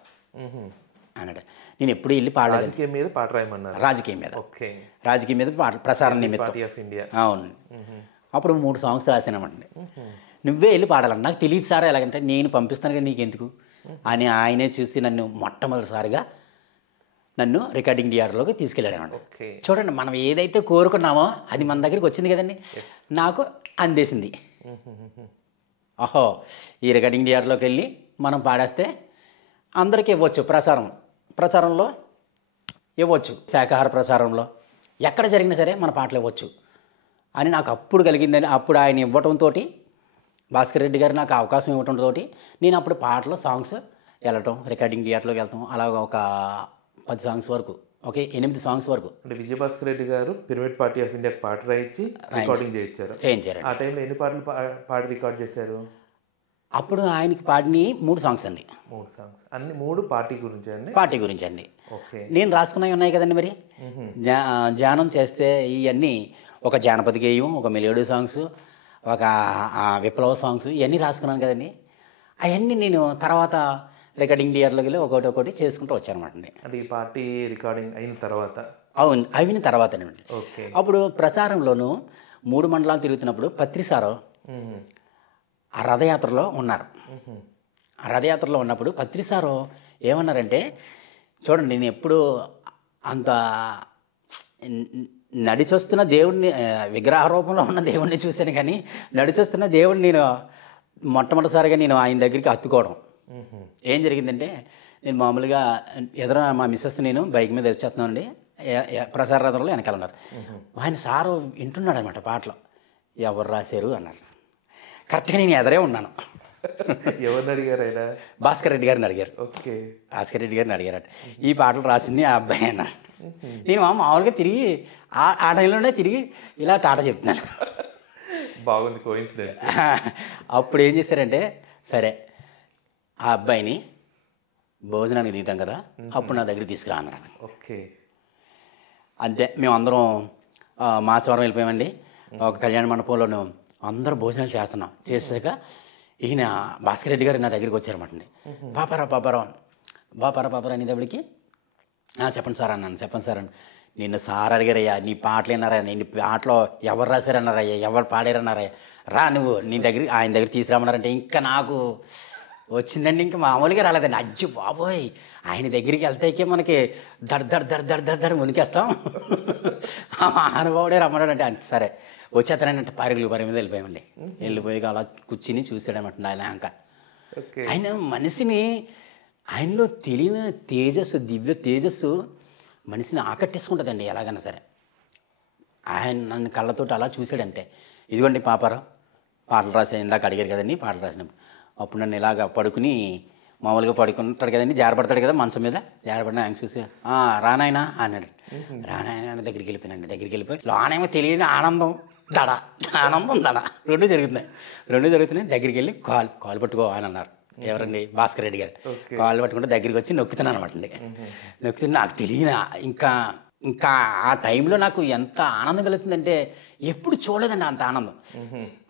అన్నాడు. నేను ఎప్పుడు వెళ్ళి పాడలేదు. రాజకీయం మీద పాట ప్రసారం నిమిత్తం. అవును, అప్పుడు 3 సాంగ్స్ రాసానమండి. నువ్వే వెళ్ళి పాడాలన్న, నాకు తెలియదు సార్ ఎలాగంటే, నేను పంపిస్తాను కదా నీకెందుకు అని ఆయనే చూసి నన్ను మొట్టమొదటిసారిగా నన్ను రికార్డింగ్ థియేటర్లోకి తీసుకెళ్ళాడు అనమాట. చూడండి, మనం ఏదైతే కోరుకున్నామో అది మన దగ్గరికి వచ్చింది కదండి, నాకు అందేసింది. ఓహో, ఈ రికార్డింగ్ థియేటర్లోకి వెళ్ళి మనం పాడేస్తే అందరికీ ఇవ్వచ్చు, ప్రచారంలో ఇవ్వచ్చు, శాకాహార ప్రసారంలో ఎక్కడ జరిగినా సరే మన పాటలు ఇవ్వచ్చు అని నాకు అప్పుడు కలిగిందని. అప్పుడు ఆయన ఇవ్వటంతో, భాస్కర్ రెడ్డి గారు నాకు అవకాశం ఇవ్వటంతో నేను అప్పుడు పాటలు సాంగ్స్ వెళ్ళటం, రికార్డింగ్ థియేటర్లోకి వెళ్తాం, అలాగ ఒక 10 సాంగ్స్ వరకు, 8 సాంగ్స్ వరకు. అంటే విజయభాస్కర్ రెడ్డి గారు పిరమిడ్ పార్టీ ఆఫ్ ఇండియా పాట రాయించి రికార్డింగ్ చేయించారు. ఆ టైంలో ఎన్ని పాటలు పాడి రికార్డ్ చేశారు? అప్పుడు ఆయనకి పాడిని 3 సాంగ్స్ అండి. 3 సాంగ్స్ అన్ని 3 పార్టీ గురించి అండి. నేను రాసుకున్నవి ఉన్నాయి కదండి. మరి ధ్యానం చేస్తే ఇవన్నీ ఒక జానపద గేయం, ఒక మెలోడీ సాంగ్స్, ఒక విప్లవ సాంగ్స్, ఇవన్నీ రాసుకున్నాను కదండి. అవన్నీ నేను తర్వాత రికార్డింగ్ థియేటర్లోకి వెళ్ళి ఒకటి చేసుకుంటూ వచ్చానమాట అండి. అంటే ఈ పార్టీ రికార్డింగ్ అయిన తర్వాత? అవును, అయిన తర్వాతనండి. అప్పుడు ప్రచారంలోనూ 3 మండలాలు తిరుగుతున్నప్పుడు పత్రిసారో ఆ రథయాత్రలో ఉన్నారు. ఆ రథయాత్రలో ఉన్నప్పుడు పత్రిసారో ఏమన్నారంటే, చూడండి, నేను ఎప్పుడు అంత నడిచొస్తున్న దేవుడిని, విగ్రహ రూపంలో ఉన్న దేవుడిని చూశాను, కానీ నడిచొస్తున్న దేవుడిని నేను మొట్టమొదటిసారిగా నేను ఆయన దగ్గరికి హత్తుకోవడం. ఏం జరిగిందంటే, నేను మామూలుగా ఎదుర మా మిస్సెస్ నేను బైక్ మీద వచ్చేస్తున్నానండి, ప్రసార రథంలో వెనకాలన్నారు. ఆయన సారు వింటున్నాడు అనమాట పాటలు. ఎవరు రాశారు అన్నారు. కరెక్ట్గా నేను ఎదరే ఉన్నాను. ఎవరిని అడిగారు ఆయన? భాస్కర్ రెడ్డి గారిని అడిగారు. భాస్కర్ రెడ్డి గారిని అడిగారట, ఈ పాటలు రాసింది ఆ అబ్బాయి అన్నారు. నేను మామూలుగా తిరిగి ఆ టైంలోనే తిరిగి ఇలా టాటా చెప్తున్నాను. బాగుంది కోయిన్సిడెన్స్. అప్పుడు ఏం చేశారంటే, సరే ఆ అబ్బాయిని భోజనానికి దిగుతాం కదా, అప్పుడు నా దగ్గర తీసుకురా అన్నారు. అంతే, మేమందరం మాచవరం వెళ్ళిపోయామండి. ఒక కళ్యాణ మండపంలోనూ అందరూ భోజనాలు చేస్తున్నాం. చేసాక ఈయన భాస్కర్ రెడ్డి గారు నా దగ్గరికి వచ్చారన్నమాట అండి. పాపారా అనేటప్పటికి చెప్పండి సార్ అన్నాను. చెప్పండి సార్ అని, నిన్ను సార్ అడిగారయ్యా, నీ పాటలు విన్నారయ్యా, నీ పాటలో ఎవరు రాశారన్నారయ్యా, ఎవరు పాడారన్నారయ్యా, రా నువ్వు నీ దగ్గర ఆయన దగ్గర తీసుకురామన్నారంటే ఇంకా నాకు వచ్చిందండి. ఇంకా మామూలుగా రాలేదండి. అజ్జి బాబోయ్, ఆయన దగ్గరికి వెళ్తాయికే మనకి దడ మునికేస్తాం. ఆ మహానుభావుడే రమ్మన్నాడంటే అంతే, సరే వచ్చేస్తానంటే పరుగుల మీద వెళ్ళిపోయామండి. వెళ్ళిపోయి అలా కూర్చుని చూసాడనమాట ఆయన. ఇంకా ఆయన మనిషిని, ఆయనలో తెలియని తేజస్సు, దివ్య తేజస్సు మనిషిని ఆకట్టేసుకుంటుందండి ఎలాగైనా సరే. ఆయన నన్ను కళ్ళతోటి అలా చూశాడంటే, ఇదిగోండి పాపారావు పాటలు రాసే, ఇందాక అడిగారు కదండి పాటలు రాసినప్పుడు. అప్పుడు నన్ను ఇలాగ పడుకుని, మామూలుగా పడుకుంటాడు కదండి, జారపడతాడు కదా మంచం మీద, జారపడిన ఆయన చూసి రానాయనా అన్నాడు. రానాయన దగ్గరికి వెళ్ళిపోయినండి. దగ్గరికి వెళ్ళిపోయి లోనేమో తెలియని ఆనందం దడ రెండు జరుగుతున్నాయి. దగ్గరికి వెళ్ళి కాలు పట్టుకో అని అన్నారు. ఎవరండి? భాస్కర్ రెడ్డి గారు. కాళ్ళు పట్టుకుంటే దగ్గరికి వచ్చి నొక్కుతున్నాను అనమాట అండి. నొక్కుతున్నా నాకు తెలియని ఇంకా ఆ టైంలో నాకు ఎంత ఆనందం కలుగుతుందంటే ఎప్పుడు చూడలేదండి అంత ఆనందం.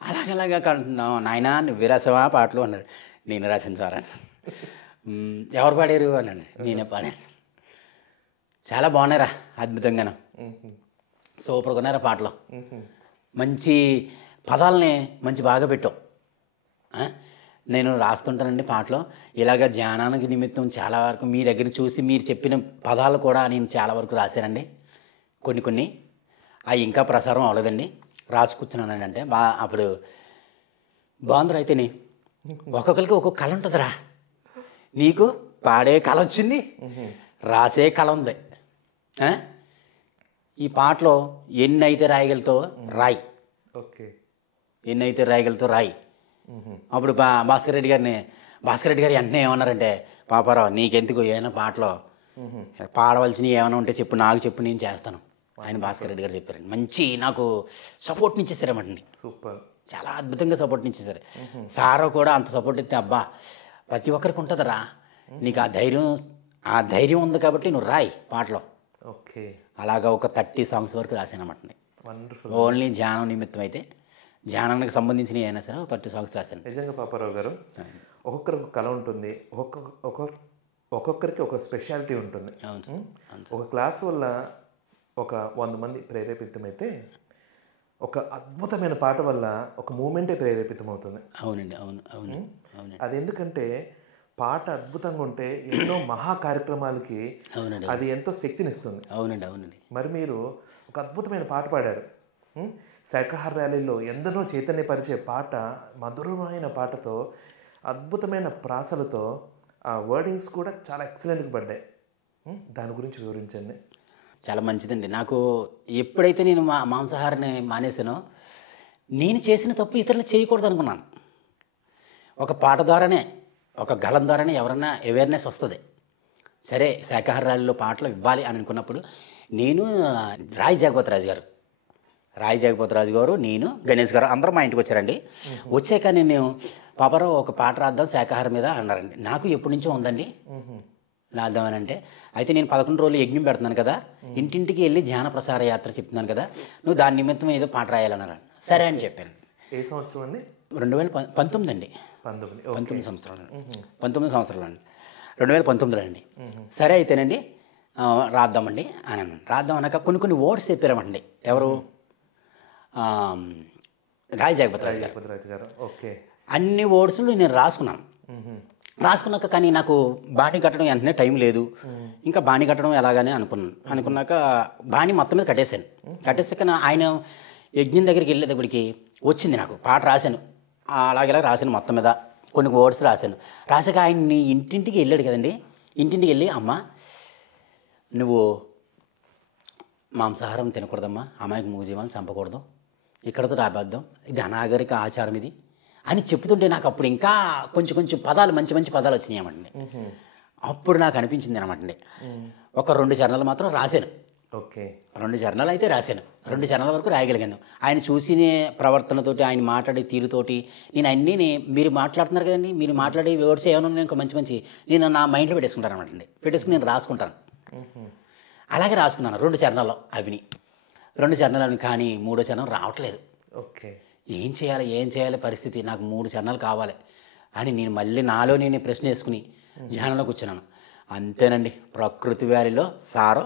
అలాగలాగా కంటున్నాం. నాయన నువ్వు రాసావా పాటలు అన్నాడు. నేను రాసాను సార్ అని. ఎవరు పాడారు అన్నాడు. నేనే పాడాను. చాలా బాగున్నారా, అద్భుతంగాను, సూపర్గా ఉన్నారా పాటలు, మంచి పదాలని మంచి బాగా పెట్టావు. నేను రాస్తుంటానండి పాటలు. ఇలాగ ధ్యానానికి నిమిత్తం చాలా వరకు మీ దగ్గర చూసి మీరు చెప్పిన పదాలు కూడా నేను చాలా వరకు రాశానండి. కొన్ని అవి ఇంకా ప్రసారం అవ్వలేదండి, రాసుకూర్చున్నానండి. అంటే అప్పుడు బాగుందిరా. అయితేనే ఒక్కొక్కరికి ఒక్కొక్క కళ ఉంటుందిరా. నీకు పాడే కళ వచ్చింది, రాసే కళ ఉంది. ఈ పాటలో ఎన్నైతే రాయగలతో రాయి, ఎన్నైతే రాయగలతో రాయి. అప్పుడు భాస్కర్ రెడ్డి గారు వెంటనే ఏమన్నారంటే, పాపారావు నీకెందుకు ఏమైనా పాటలో పాడవలసినవి ఏమైనా ఉంటే చెప్పు, నాకు చెప్పు, నేను చేస్తాను ఆయన భాస్కర్ రెడ్డి గారు చెప్పారండి. మంచి నాకు సపోర్ట్ ఇచ్చేసారన్నమాట. సూపర్, చాలా అద్భుతంగా సపోర్ట్ ఇచ్చేసారు. సారో కూడా అంత సపోర్ట్ ఇస్తే, అబ్బా ప్రతి ఒక్కరికి ఉంటుందిరా, నీకు ఆ ధైర్యం ఉంది కాబట్టి నువ్వు రాయి పాటలో. ఓకే, అలాగా ఒక 30 songs వరకు రాశానమాట. వండర్ఫుల్. ఓన్లీ ధ్యానం నిమిత్తం అయితే, ధ్యానానికి సంబంధించినవి అయినా సరే 30 songs రాశాను. నిజంగా పాపారావు గారు, ఒక్కొక్కరికి ఒక కళ ఉంటుంది, ఒక్కొక్కరికి ఒక స్పెషాలిటీ ఉంటుంది. ఒక క్లాస్ వల్ల ఒక 100 మంది ప్రేరేపితమైతే, ఒక అద్భుతమైన పాట వల్ల ఒక మూమెంటే ప్రేరేపితమవుతుంది. అవునండి, అవును. అది ఎందుకంటే పాట అద్భుతంగా ఉంటే ఎన్నో మహా కార్యక్రమాలకి అది ఎంతో శక్తినిస్తుంది. అవునండి. మరి మీరు ఒక అద్భుతమైన పాట పాడారు. శాఖాహార ర్యాలీలో ఎందరో చైతన్యపరిచే పాట, మధురమైన పాటతో, అద్భుతమైన ప్రాసలతో, ఆ వర్డింగ్స్ కూడా చాలా ఎక్సలెంట్గా పడ్డాయి. దాని గురించి వివరించండి. చాలా మంచిదండి. నాకు ఎప్పుడైతే నేను మాంసాహారాన్ని మానేసానో, నేను చేసిన తప్పు ఇతరులు చేయకూడదు అనుకున్నాను. ఒక పాట ద్వారానే, ఒక గళం ద్వారానే ఎవరన్నా అవేర్నెస్ వస్తుంది. సరే శాఖాహార ర్యాలీలో పాటలు ఇవ్వాలి అని అనుకున్నప్పుడు, నేను రాయి జగపతిరాజు గారు, నేను గణేష్ గారు అందరూ మా ఇంటికి వచ్చారండి. వచ్చాక నేను పాపారావు ఒక పాట రాద్దాం శాఖాహారం మీద అన్నారండి. నాకు ఎప్పటి నుంచో ఉందండి రాద్దామని. అంటే అయితే నేను 11 రోజులు యజ్ఞం పెడుతున్నాను కదా, ఇంటింటికి వెళ్ళి ధ్యాన ప్రసార యాత్ర చెప్తున్నాను కదా, నువ్వు దాని నిమిత్తం ఏదో పాట రాయాలన్నారు. సరే అని చెప్పాను. ఏ సంవత్సరం అండి? 2019 అండి. 19 సంవత్సరాలు 19 సంవత్సరాలు అండి, 2019లో అండి. సరే అయితేనండి రాద్దామండి అని అన్నాను. రాద్దాం అన్నాక కొన్ని వర్డ్స్ చెప్పారమండి. ఎవరు? రాయి జగపతిరాజు గారు. ఓకే. అన్ని వర్డ్స్లు నేను రాసుకున్నాక కానీ నాకు బాణీ కట్టడం వెంటనే టైం లేదు. ఇంకా బాణీ కట్టడం ఎలాగని అనుకున్నాక బాణీ మొత్తం మీద కట్టేసాక ఆయన యజ్ఞం దగ్గరికి వెళ్ళేటప్పటికి వచ్చింది, నాకు పాట రాశాను. అలాగే రాశాను, మొత్తం మీద కొన్ని వర్డ్స్ రాశాక ఆయన్ని ఇంటింటికి వెళ్ళాడు కదండి. ఇంటింటికి వెళ్ళి, అమ్మ నువ్వు మాంసాహారం తినకూడదమ్మా, అమ్మాయికి మూగజీవాలను చంపకూడదు, ఇక్కడతో రాబద్దాం, ఇది అనాగరిక ఆచారం ఇది అని చెప్తుంటే నాకు అప్పుడు ఇంకా కొంచెం పదాలు, మంచి పదాలు వచ్చినాయమండి. అప్పుడు నాకు అనిపించింది అనమాట. ఒక 2 చరణాలు మాత్రం రాశాను. ఓకే, 2 చరణాలు అయితే రాశాను. 2 చరణాల వరకు రాయగలిగాను. ఆయన చూసిన ప్రవర్తనతోటి, ఆయన మాట్లాడే తీరుతోటి, నేను అన్నీ మీరు మాట్లాడుతున్నారు కదండి, మీరు మాట్లాడే వర్డ్స్ ఏమైనా ఇంకా మంచి నేను నా మైండ్లో పెట్టేసుకుంటాను అనమాట. పెట్టేసుకుని నేను రాసుకుంటాను. అలాగే రాసుకున్నాను 2 చరణాల్లో అవిని. 2 చరణాలు కానీ 3వ చరణం రావట్లేదు. ఓకే, ఏం చేయాలి పరిస్థితి, నాకు 3 చరణాలు కావాలి అని నేను మళ్ళీ నాలో నేను ప్రశ్న వేసుకుని ధ్యానంలో కూర్చున్నాను. అంతేనండి, ప్రకృతి వ్యాలీలో సారో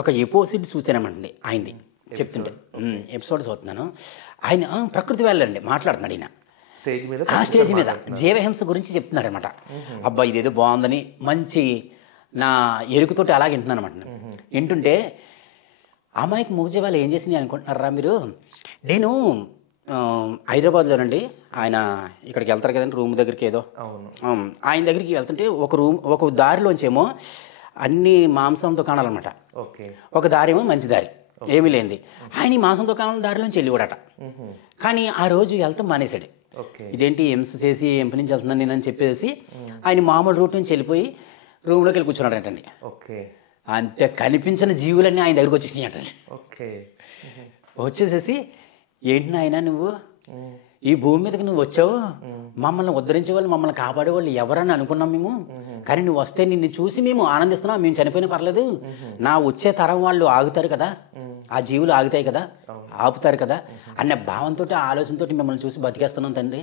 ఒక ఎపోసిడ్ చూసానమండి ఆయనది చెప్తుంటే ఎపిసోడ్ చదువుతున్నాను. ఆయన ప్రకృతి వెళ్ళండి మాట్లాడుతున్నాడు ఈయన స్టేజ్ మీద ఆ స్టేజ్ మీద జీవహింస గురించి చెప్తున్నాడు అనమాట. అబ్బా ఇదేదో బాగుందని మంచి నా ఎరుకుతోటి అలాగే వింటున్నాను అనమాట. వింటుంటే అమ్మాయికి మూగజీవాలు ఏం చేసింది అనుకుంటున్నారా మీరు? నేను హైదరాబాద్లోనండి ఆయన ఇక్కడికి వెళ్తారు కదండి రూమ్ దగ్గరికి ఏదో, ఆయన దగ్గరికి వెళ్తుంటే ఒక దారిలోంచేమో అన్ని మాంసం దుకాణాలు అనమాట. ఒక దారి ఏమో మంచి దారి ఏమీ లేనిది. ఆయన ఈ మాంసం దుకాణాల దారిలోంచి వెళ్ళివాడట. కానీ ఆ రోజు వెళ్తాం మానేశాడు. ఇదేంటి హింస చేసి ఎంపీ నుంచి వెళ్తున్నాను నేను అని చెప్పేసి ఆయన మామూలు రూట్ నుంచి వెళ్ళిపోయి రూమ్లోకి వెళ్ళి కూర్చున్నాడు అంటండి. అంతే కనిపించిన జీవులన్నీ ఆయన దగ్గరికి వచ్చేసినాయి అంటండి. వచ్చేసేసి ఏంటి నాయనా నువ్వు ఈ భూమి మీదకి నువ్వు వచ్చావు, మమ్మల్ని ఉద్ధరించే వాళ్ళు మమ్మల్ని కాపాడేవాళ్ళు ఎవరని అనుకున్నాం మేము, కానీ నువ్వు వస్తే నిన్ను చూసి మేము ఆనందిస్తున్నాం, మేము చనిపోయినా పర్లేదు, నా వచ్చే తరం వాళ్ళు ఆగుతారు కదా, ఆ జీవులు ఆగుతాయి కదా, ఆపుతారు కదా అన్న భావంతో ఆలోచనతో మిమ్మల్ని చూసి బతికేస్తున్నాం తండ్రి,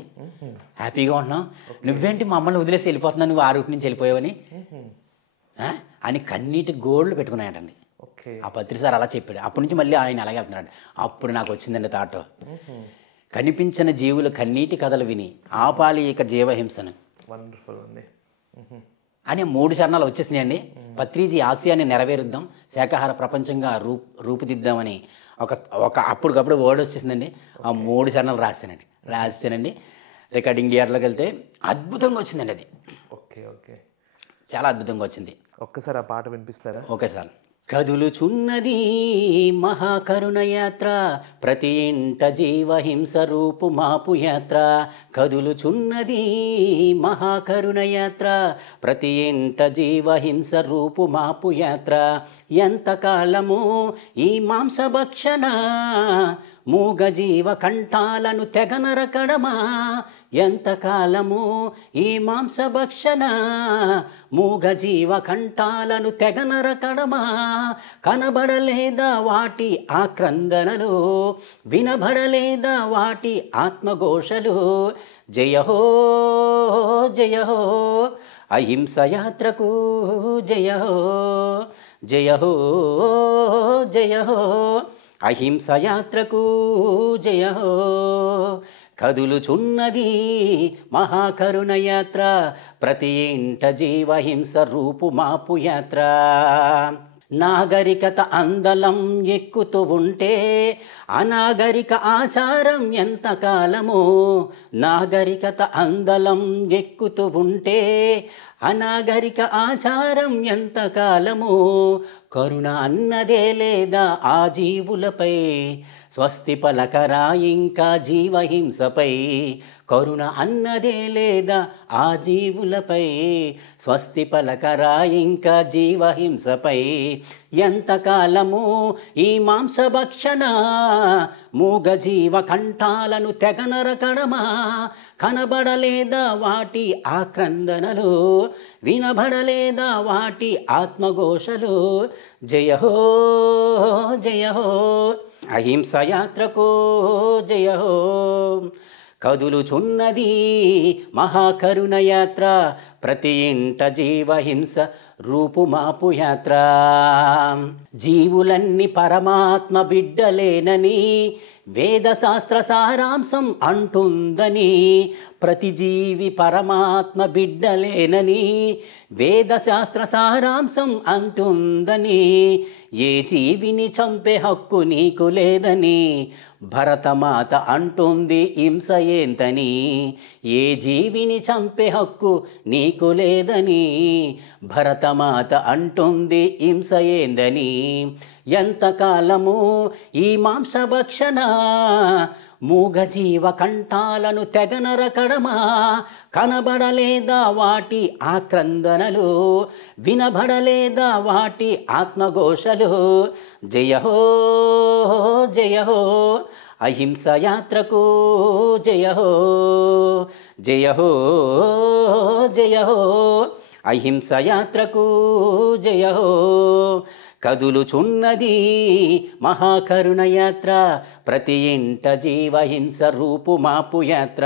హ్యాపీగా ఉంటున్నాం, నువ్వేంటి మమ్మల్ని వదిలేసి వెళ్ళిపోతున్నావు, నువ్వు ఆ రూట్ నుంచి వెళ్ళిపోయావని అని కన్నీటి గోళ్ళు పెట్టుకున్నాయంటండి. ఆ పత్రి సార్ అలా చెప్పాడు. అప్పటి నుంచి మళ్ళీ ఆయన అలాగే వెళ్తున్నాడు. అప్పుడు నాకు వచ్చిందండి థాట్, కనిపించిన జీవులు కన్నీటి కథలు విని ఆపాలి ఇక జీవహింసను అనే 3 చరణాలు వచ్చేసినాయండి. పత్రిజీ ఆశయాన్ని నెరవేరుద్దాం, శాకాహార ప్రపంచంగా రూపుదిద్దామని ఒక అప్పటికప్పుడు వర్డ్ వచ్చేసిందండి. ఆ 3 చరణాలు రాసానండి. రికార్డింగ్ థియేటర్లోకి వెళ్తే అద్భుతంగా వచ్చిందండి. అది చాలా అద్భుతంగా వచ్చింది. ఒక్కసారి ఆ పాట వినిపిస్తారా? Okay sir. కదులుచున్నది మహాకరుణ యాత్ర, ప్రతి ఇంట జీవహింస రూపు మాపు యాత్ర. కదులుచున్నది మహాకరుణ యాత్ర, ప్రతి ఇంట జీవహింస రూపు మాపు యాత్ర. ఎంతకాలము ఈ మాంసభక్షణ, మూగజీవ కంఠాలను తెగనరకడమా. ఎంతకాలము ఈ మాంసభక్షణ, మూగజీవ కంఠాలను తెగనరకడమా. కనబడలేదా వాటి ఆక్రందనలు, వినబడలేదా వాటి ఆత్మఘోషలు. జయహో జయహో అహింస యాత్రకు, జయహో జయహో జయహో అహింస యాత్రకు, జయహో. కదులుచున్నది మహాకరుణ యాత్ర, ప్రతి ఇంట జీవహింస రూపు మాపు యాత్ర. నాగరికత అందలం ఎక్కుతూ ఉంటే అనాగరిక ఆచారం ఎంతకాలము. నాగరికత అందలం ఎక్కుతూ ఉంటే అనాగరిక ఆచారం ఎంతకాలము. కరుణ అన్నదే లేదా ఆ జీవులపై, స్వస్తి పలకరా ఇంకా జీవహింసపై. కరుణ అన్నదే లేదా ఆ జీవులపై, స్వస్తి పలకరా ఇంకా జీవహింసపై. ఎంతకాలము ఈ మాంసభక్షణ, మూగజీవ కంఠాలను తెగనరకడమా. కనబడలేదా వాటి ఆక్రందనలు, వినబడలేదా వాటి ఆత్మఘోషలు. జయహో జయహో అహింస యాత్రకు, జయహో. కదులుచున్నది మహాకరుణ యాత్ర, ప్రతి ఇంట జీవహింస రూపుమాపు యాత్ర. జీవులన్నీ పరమాత్మ బిడ్డలేనని వేదశాస్త్ర సారాంశం అంటుందని. ప్రతి జీవి పరమాత్మ బిడ్డలేనని వేదశాస్త్ర సారాంశం అంటుందని. ఏ జీవిని చంపే హక్కు నీకు లేదని భరతమాత అంటుంది హింస ఏంతని. ఏ జీవిని చంపే హక్కు నీకు లేదని భరతమాత అంటుంది హింస ఏందని. ఎంతకాలము ఈ మాంసభక్షణ, మూగజీవ కంఠాలను తెగనరకడమా. కనబడలేదా వాటి ఆక్రందనలు, వినబడలేదా వాటి ఆత్మఘోషలు. జయహో జయహో అహింస యాత్రకు, జయహో జయహో జయహో అహింస యాత్రకు, జయహో. కదులుచున్నది మహాకరుణ యాత్ర, ప్రతి ఇంట జీవహింస రూపుమాపు యాత్ర.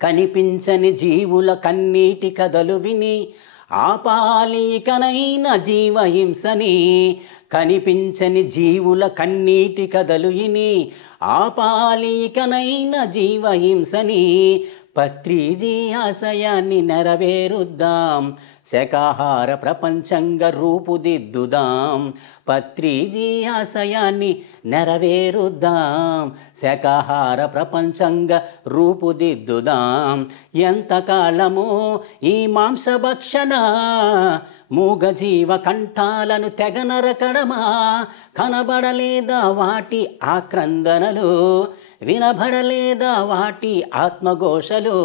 కనిపించని జీవుల కన్నీటి కథలు విని ఆపాలికనైన జీవహింసని కనిపించని జీవుల కన్నీటి కథలు ఇని ఆపాలికనైన జీవహింసని పత్రిజీ ఆశయాన్ని నెరవేరుద్దాం శాకాహార ప్రపంచంగా రూపుదిద్దుదాం పత్రిజీ ఆశయాన్ని నెరవేరుద్దాం శాకాహార ప్రపంచంగా రూపుదిద్దుదాం ఎంతకాలమో ఈ మాంసభక్షణ మూగజీవ కంఠాలను తెగనరకడమా కనబడలేదా వాటి ఆక్రందనలు వినబడలేదా వాటి ఆత్మఘోషలు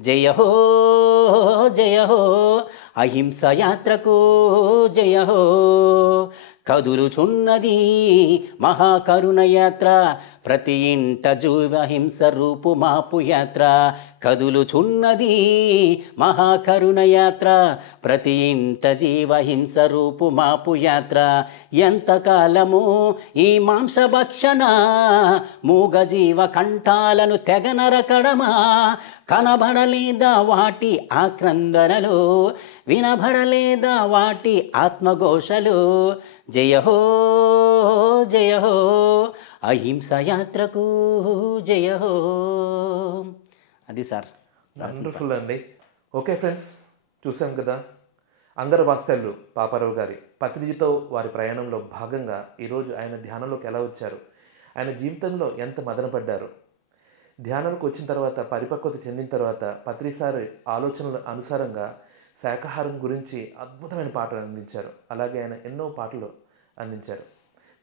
జయ హో జయ హో అహింస యాత్రకు జయ హో కదులుచున్నది మహాకరుణ యాత్ర ప్రతి ఇంట జీవహింస రూపు మాపు యాత్ర కదులుచున్నది మహాకరుణ యాత్ర ప్రతి ఇంట జీవహింస రూపు మాపు యాత్ర ఎంతకాలము ఈ మాంసభక్షణ మూగజీవ కంఠాలను తెగనరకడమా కనబడలేదా వాటి ఆక్రందనలు వినబడలేదా వాటి ఆత్మఘోషలు జయ హో జయ హో అహింస యాత్రకు జయ హో. అది సార్. వండర్ఫుల్ అండి. ఓకే ఫ్రెండ్స్, చూసాం కదా అంగరవాస్తవ్యులు పాపారావు గారి పత్రిజీతో వారి ప్రయాణంలో భాగంగా ఈరోజు ఆయన ధ్యానంలోకి ఎలా వచ్చారు, ఆయన జీవితంలో ఎంత మదనపడ్డారు, ధ్యానంలోకి వచ్చిన తర్వాత పరిపక్వత చెందిన తర్వాత పత్రిసారి ఆలోచనల అనుసారంగా శాకాహారం గురించి అద్భుతమైన పాటలు అందించారు. అలాగే ఆయన ఎన్నో పాటలు అందించారు.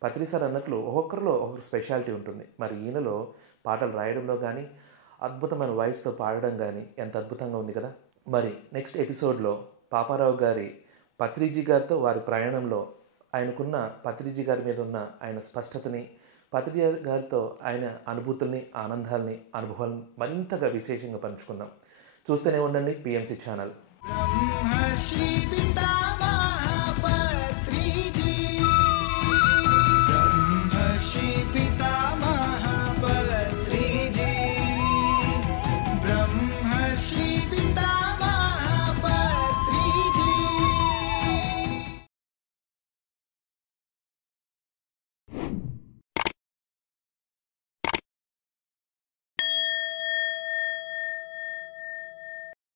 పత్రిసారి అన్నట్లు ఒక్కొక్కరిలో ఒక్కొక్క స్పెషాలిటీ ఉంటుంది. మరి ఈయనలో పాటలు రాయడంలో కానీ అద్భుతమైన వాయిస్తో పాడడం కానీ ఎంత అద్భుతంగా ఉంది కదా. మరి నెక్స్ట్ ఎపిసోడ్లో పాపారావు గారి పత్రిజీ గారితో వారి ప్రయాణంలో ఆయనకున్న పత్రిజీ గారి మీద ఉన్న ఆయన స్పష్టతని, పత్రిజీ గారితో ఆయన అనుభూతుల్ని, ఆనందాలని, అనుభవాలను మరింతగా విశేషంగా పంచుకుందాం. చూస్తూనే ఉండండి PMC ఛానల్.